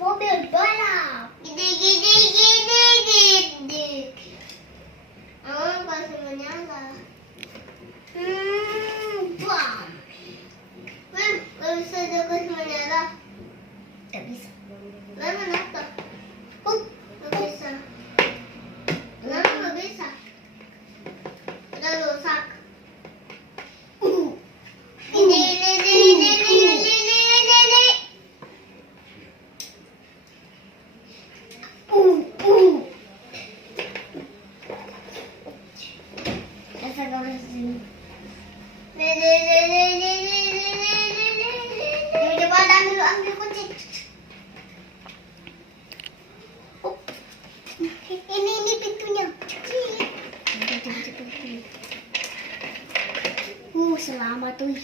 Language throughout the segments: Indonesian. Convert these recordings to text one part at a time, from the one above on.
Mobil balap. Pasti menyala. Bam. Gak bisa juga menyala. Gak bisa. Kenapa? Gak bisa. Kenapa gak bisa? Udah rusak. Ambil kunci. Ini pintunya. Selamat tuh.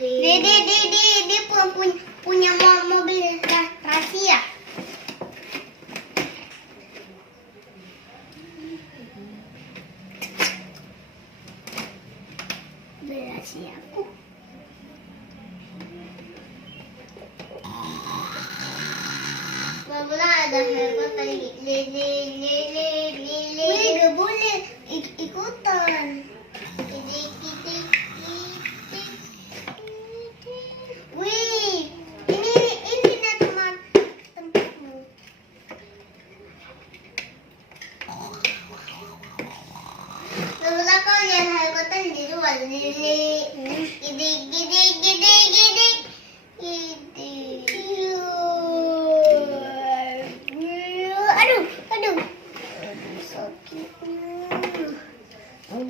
Dia punya mobil rahasia. Rahasiaku. Mama ada helikopter gak boleh ikutan. Wih, ini nah teman tempatmu. Mama kau lihat helikopter di luar.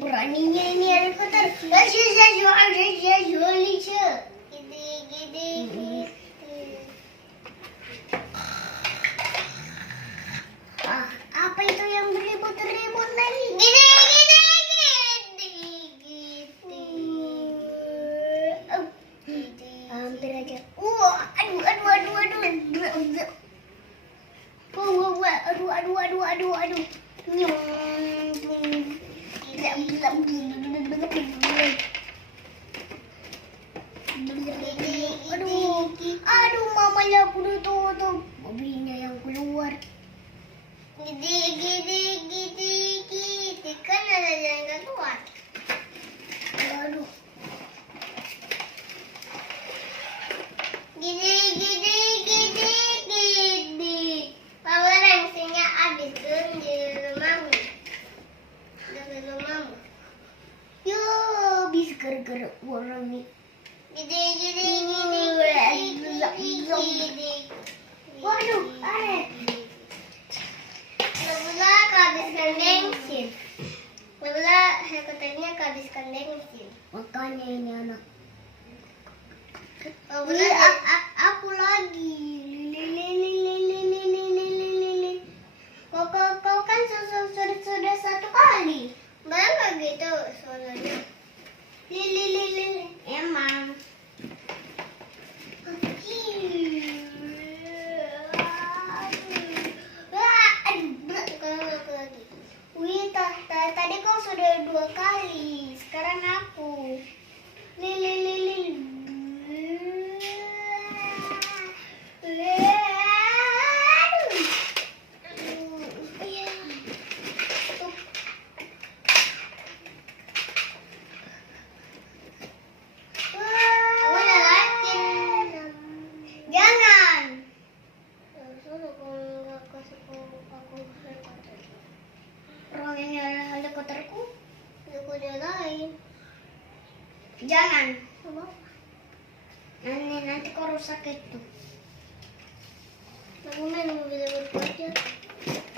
Beraninya ini helikopter. Apa itu yang beribut-ribut tadi? Hampir aja. Aduh. Aduh, mamanya udah tutup. Mobilnya yang keluar. Kan ada yang keluar. Aduh. Power rangsinya habis di rumahmu. Yo, bisa gara-gara orang nih. Waduh, Nabila kehabiskan bensin. Nabila helikopternya kehabiskan bensin. Makanya ini anak. Aku lagi. Kau kan sudah satu kali. Baru nggak gitu soalnya. Emang. Wih, tadi kau sudah 2 kali. Sekarang aku. Jangan. Nanti kau rusak itu. Aku main mobil aja.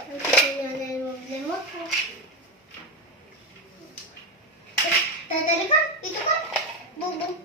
Nanti nyalain mobil motor. Tadi kan itu kan Bukan.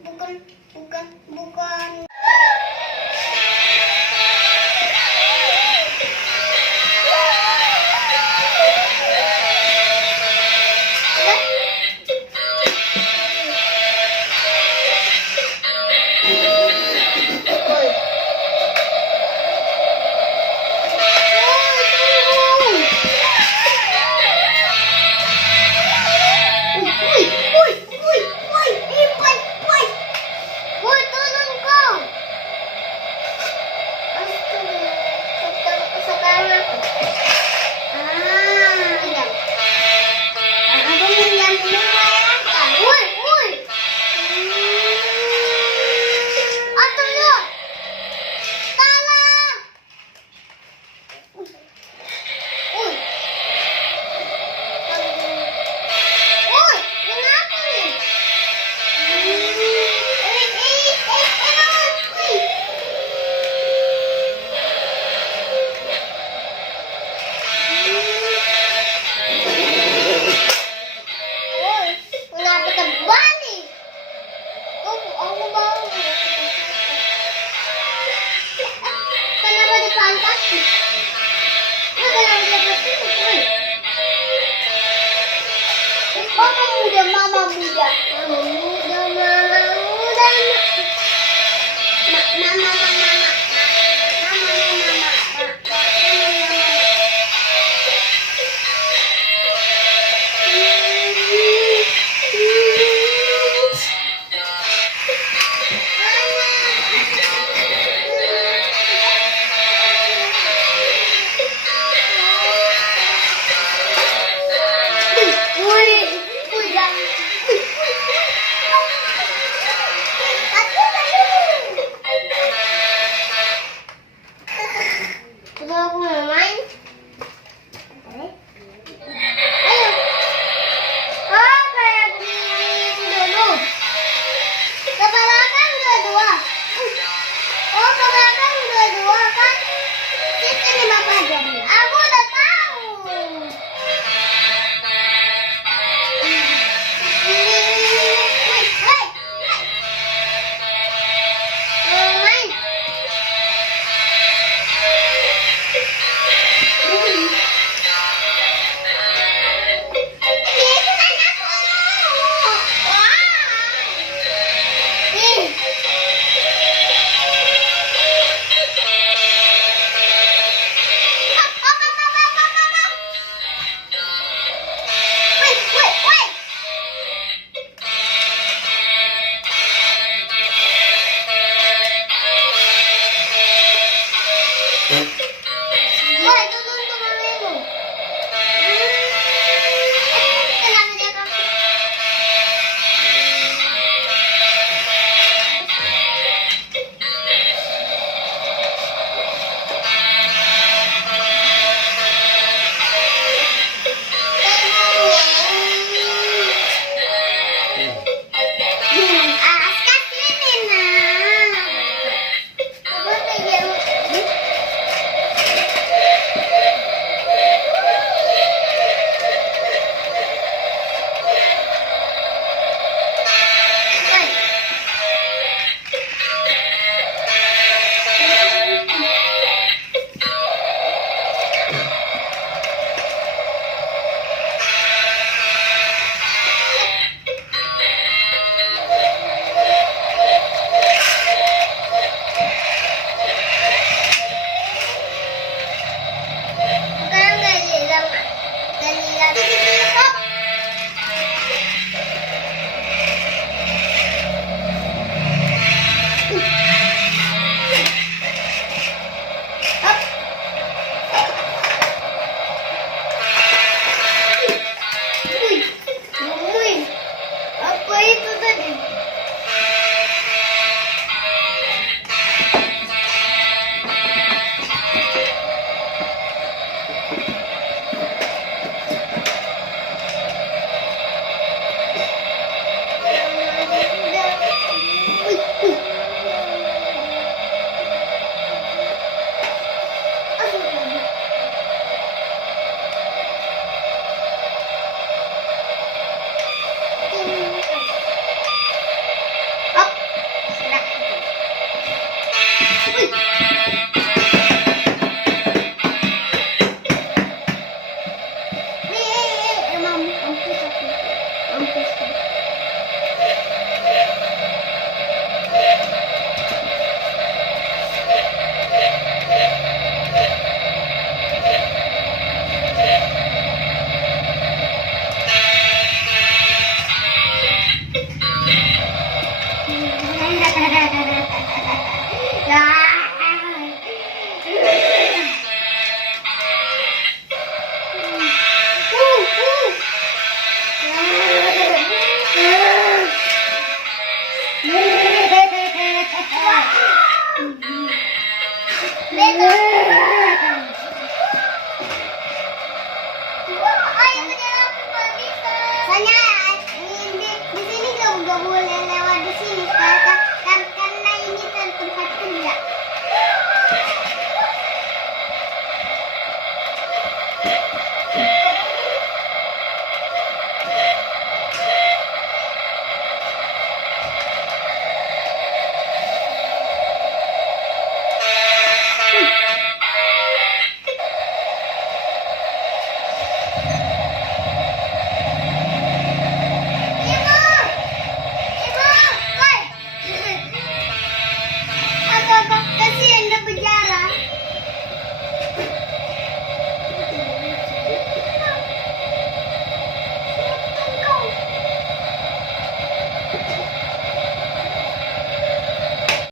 Ya.